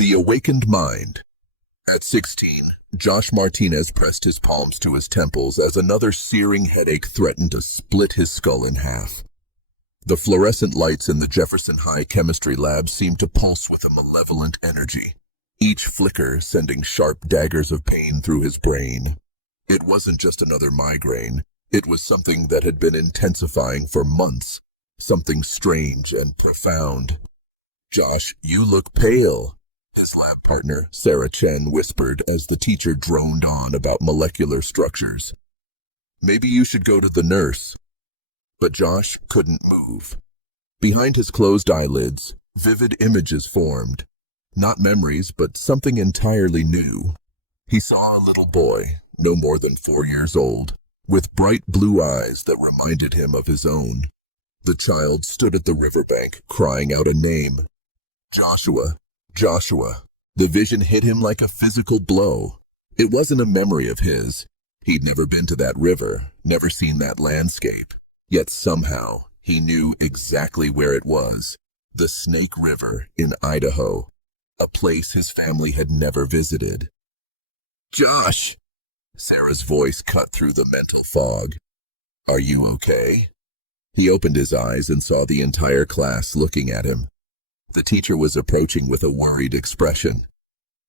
The Awakened Mind. At 16, Josh Martinez pressed his palms to his temples as another searing headache threatened to split his skull in half. The fluorescent lights in the Jefferson High chemistry lab seemed to pulse with a malevolent energy, each flicker sending sharp daggers of pain through his brain. It wasn't just another migraine. It was something that had been intensifying for months, something strange and profound. "Josh, you look pale," his lab partner, Sarah Chen, whispered as the teacher droned on about molecular structures. "Maybe you should go to the nurse." But Josh couldn't move. Behind his closed eyelids, vivid images formed. Not memories, but something entirely new. He saw a little boy, no more than 4 years old, with bright blue eyes that reminded him of his own. The child stood at the riverbank, crying out a name. Joshua. Joshua. The vision hit him like a physical blow. It wasn't a memory of his. He'd never been to that river, never seen that landscape. Yet somehow, he knew exactly where it was. The Snake River in Idaho. A place his family had never visited. "Josh!" Sarah's voice cut through the mental fog. "Are you okay?" He opened his eyes and saw the entire class looking at him. The teacher was approaching with a worried expression.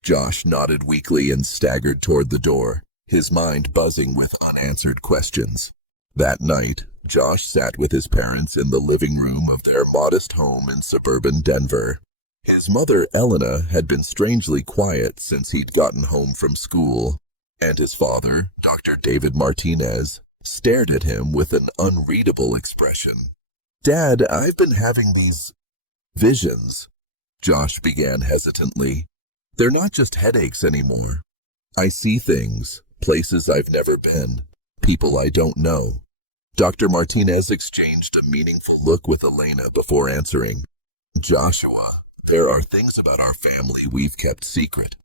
Josh nodded weakly and staggered toward the door, his mind buzzing with unanswered questions. That night, Josh sat with his parents in the living room of their modest home in suburban Denver. His mother, Elena, had been strangely quiet since he'd gotten home from school, and his father, Dr. David Martinez, stared at him with an unreadable expression. "Dad, I've been having these visions," Josh began hesitantly. "They're not just headaches anymore. I see things, places I've never been, people I don't know." Dr. Martinez exchanged a meaningful look with Elena before answering. "Joshua, there are things about our family we've kept secret.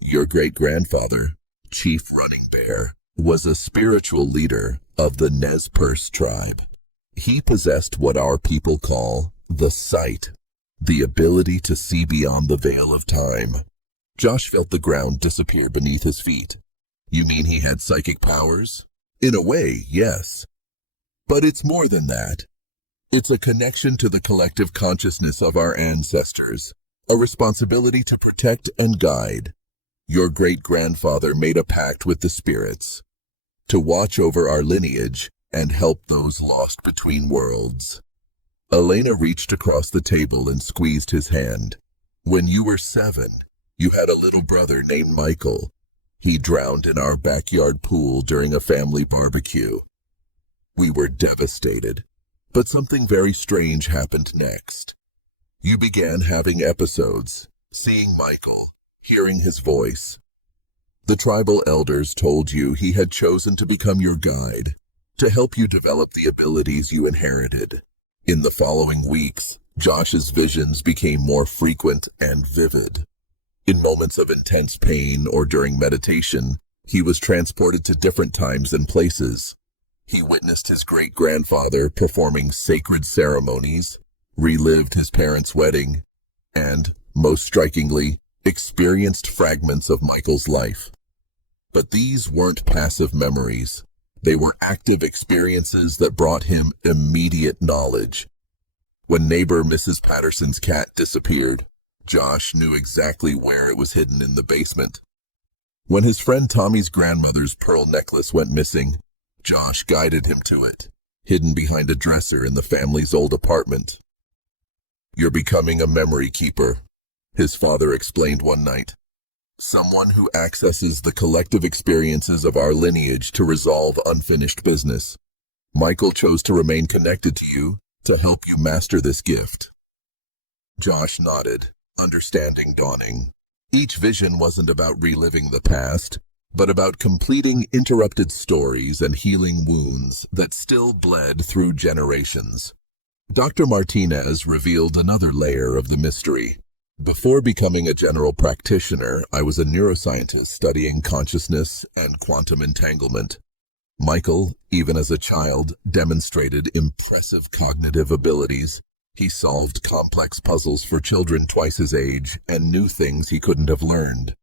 Your great-grandfather, Chief Running Bear, was a spiritual leader of the Nez Perce tribe. He possessed what our people call the sight, the ability to see beyond the veil of time." Josh felt the ground disappear beneath his feet. "You mean he had psychic powers?" "In a way, yes. But it's more than that. It's a connection to the collective consciousness of our ancestors, a responsibility to protect and guide. Your great-grandfather made a pact with the spirits, to watch over our lineage and help those lost between worlds." Elena reached across the table and squeezed his hand. "When you were 7, you had a little brother named Michael. He drowned in our backyard pool during a family barbecue. We were devastated, but something very strange happened next. You began having episodes, seeing Michael, hearing his voice. The tribal elders told you he had chosen to become your guide, to help you develop the abilities you inherited. In the following weeks, Josh's visions became more frequent and vivid. In moments of intense pain or during meditation, he was transported to different times and places. He witnessed his great-grandfather performing sacred ceremonies, relived his parents' wedding, and, most strikingly, experienced fragments of Michael's life. But these weren't passive memories. They were active experiences that brought him immediate knowledge. When neighbor Mrs. Patterson's cat disappeared, Josh knew exactly where it was hidden in the basement. When his friend Tommy's grandmother's pearl necklace went missing, Josh guided him to it, hidden behind a dresser in the family's old apartment. "You're becoming a memory keeper," his father explained one night. "Someone who accesses the collective experiences of our lineage to resolve unfinished business. Michael chose to remain connected to you to help you master this gift." Josh nodded, understanding dawning. Each vision wasn't about reliving the past, but about completing interrupted stories and healing wounds that still bled through generations. Dr. Martinez revealed another layer of the mystery. "Before becoming a general practitioner, I was a neuroscientist studying consciousness and quantum entanglement. Michael, even as a child, demonstrated impressive cognitive abilities, He solved complex puzzles for children twice his age and knew things he couldn't have learned.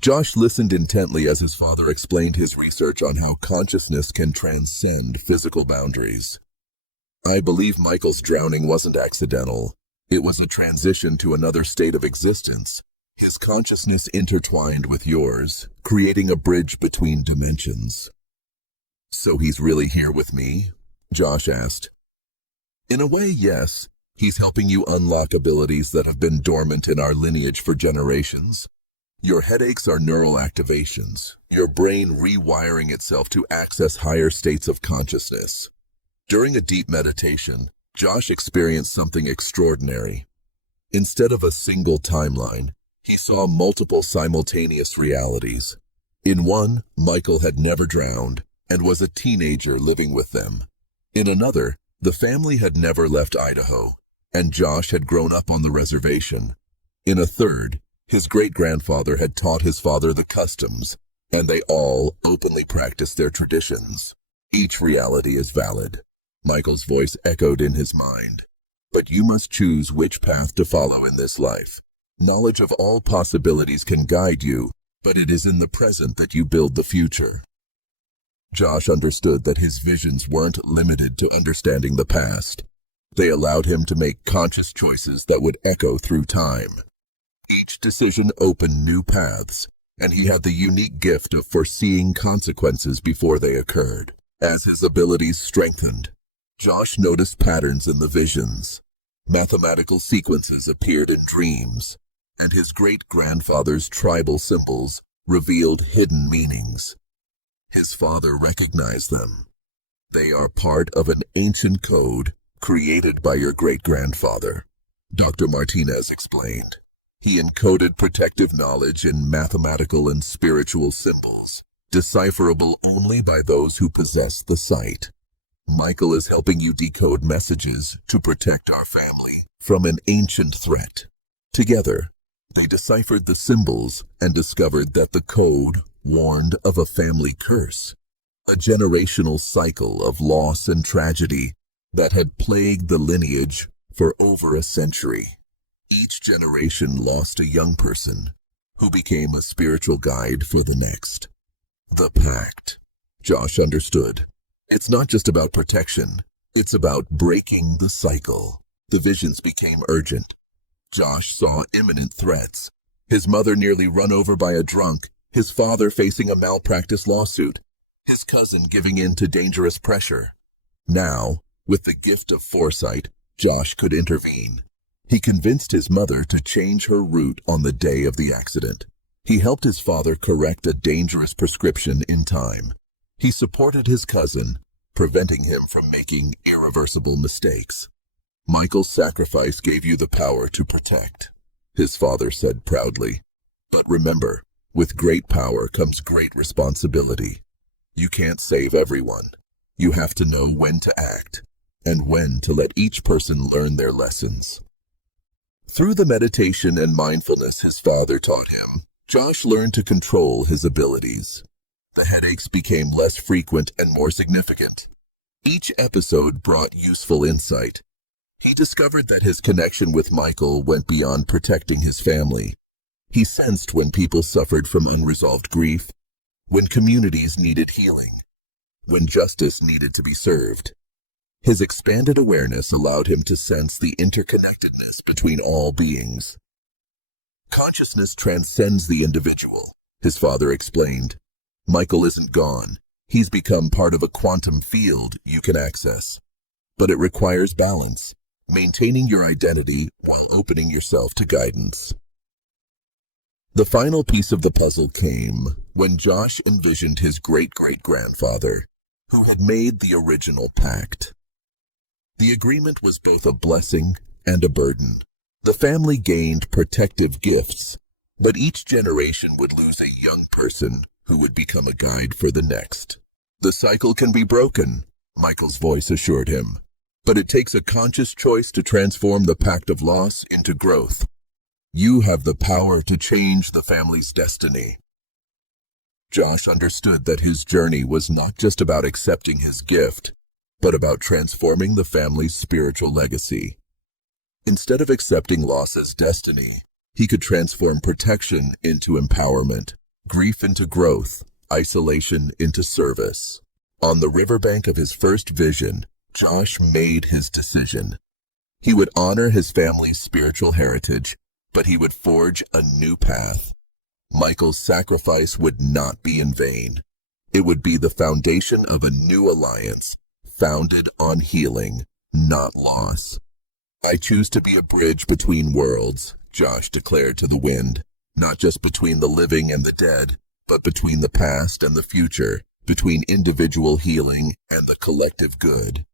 Josh listened intently as his father explained his research on how consciousness can transcend physical boundaries. I believe Michael's drowning wasn't accidental. It was a transition to another state of existence. His consciousness intertwined with yours, creating a bridge between dimensions. So he's really here with me? Josh asked. In a way, yes. He's helping you unlock abilities that have been dormant in our lineage for generations. Your headaches are neural activations, your brain rewiring itself to access higher states of consciousness. During a deep meditation, Josh experienced something extraordinary. Instead of a single timeline, he saw multiple simultaneous realities. In one, Michael had never drowned and was a teenager living with them. In another, the family had never left Idaho, and Josh had grown up on the reservation. In a third, his great-grandfather had taught his father the customs, and they all openly practiced their traditions. Each reality is valid. Michael's voice echoed in his mind. But you must choose which path to follow in this life. Knowledge of all possibilities can guide you, but it is in the present that you build the future. Josh understood that his visions weren't limited to understanding the past. They allowed him to make conscious choices that would echo through time. Each decision opened new paths, and he had the unique gift of foreseeing consequences before they occurred. As his abilities strengthened, Josh noticed patterns in the visions. Mathematical sequences appeared in dreams, and his great-grandfather's tribal symbols revealed hidden meanings. His father recognized them. They are part of an ancient code created by your great-grandfather, Dr. Martinez explained. He encoded protective knowledge in mathematical and spiritual symbols, decipherable only by those who possess the sight. Michael is helping you decode messages to protect our family from an ancient threat. Together, they deciphered the symbols and discovered that the code warned of a family curse, a generational cycle of loss and tragedy that had plagued the lineage for over a century. Each generation lost a young person who became a spiritual guide for the next. The pact. Josh understood. It's not just about protection. It's about breaking the cycle. The visions became urgent. Josh saw imminent threats. His mother nearly run over by a drunk, his father facing a malpractice lawsuit, his cousin giving in to dangerous pressure. Now, with the gift of foresight, Josh could intervene. He convinced his mother to change her route on the day of the accident. He helped his father correct a dangerous prescription in time. He supported his cousin, preventing him from making irreversible mistakes. Michael's sacrifice gave you the power to protect, his father said proudly. But remember, with great power comes great responsibility. You can't save everyone. You have to know when to act, and when to let each person learn their lessons. Through the meditation and mindfulness his father taught him, Josh learned to control his abilities. The headaches became less frequent and more significant. Each episode brought useful insight. He discovered that his connection with Michael went beyond protecting his family. He sensed when people suffered from unresolved grief, when communities needed healing, when justice needed to be served. His expanded awareness allowed him to sense the interconnectedness between all beings. Consciousness transcends the individual, his father explained. Michael isn't gone. He's become part of a quantum field you can access. But it requires balance, maintaining your identity while opening yourself to guidance. The final piece of the puzzle came when Josh envisioned his great-great-grandfather, who had made the original pact. The agreement was both a blessing and a burden. The family gained protective gifts, but each generation would lose a young person who would become a guide for the next. The cycle can be broken, Michael's voice assured him, but it takes a conscious choice to transform the pact of loss into growth. You have the power to change the family's destiny. Josh understood that his journey was not just about accepting his gift, but about transforming the family's spiritual legacy. Instead of accepting loss as destiny, he could transform protection into empowerment, grief into growth, isolation into service. On the riverbank of his first vision, Josh made his decision. He would honor his family's spiritual heritage, but he would forge a new path. Michael's sacrifice would not be in vain. It would be the foundation of a new alliance, founded on healing, not loss. "I choose to be a bridge between worlds," Josh declared to the wind, "not just between the living and the dead, but between the past and the future, between individual healing and the collective good."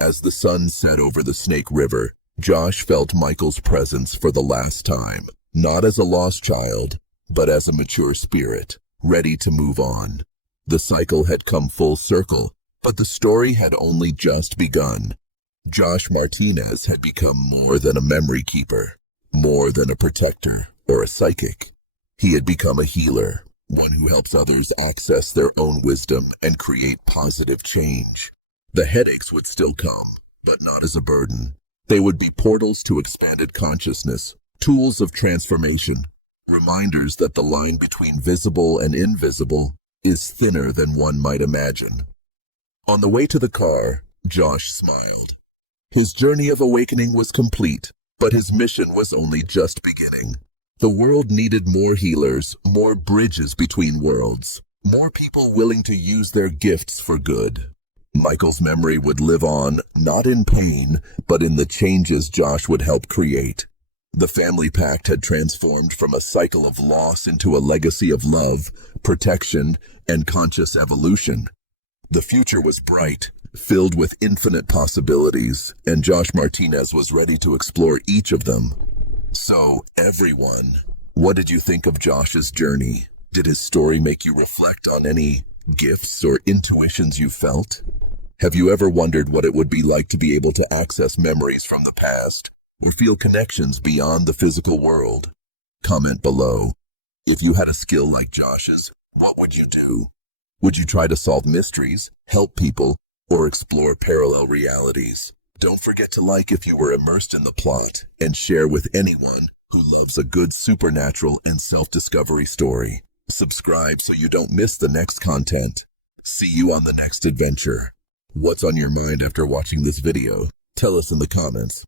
As the sun set over the Snake River, Josh felt Michael's presence for the last time, not as a lost child, but as a mature spirit, ready to move on. The cycle had come full circle, but the story had only just begun. Josh Martinez had become more than a memory keeper, more than a protector or a psychic. He had become a healer, one who helps others access their own wisdom and create positive change. The headaches would still come, but not as a burden. They would be portals to expanded consciousness, tools of transformation, reminders that the line between visible and invisible is thinner than one might imagine. On the way to the car, Josh smiled. His journey of awakening was complete, but his mission was only just beginning. The world needed more healers, more bridges between worlds, more people willing to use their gifts for good. Michael's memory would live on, not in pain, but in the changes Josh would help create. The family pact had transformed from a cycle of loss into a legacy of love, protection, and conscious evolution. The future was bright, filled with infinite possibilities, and Josh Martinez was ready to explore each of them. So, everyone, what did you think of Josh's journey? Did his story make you reflect on any gifts or intuitions you felt? Have you ever wondered what it would be like to be able to access memories from the past or feel connections beyond the physical world? Comment below. If you had a skill like Josh's, what would you do? Would you try to solve mysteries, help people, or explore parallel realities? Don't forget to like if you were immersed in the plot and share with anyone who loves a good supernatural and self-discovery story. Subscribe so you don't miss the next content. See you on the next adventure. What's on your mind after watching this video? Tell us in the comments.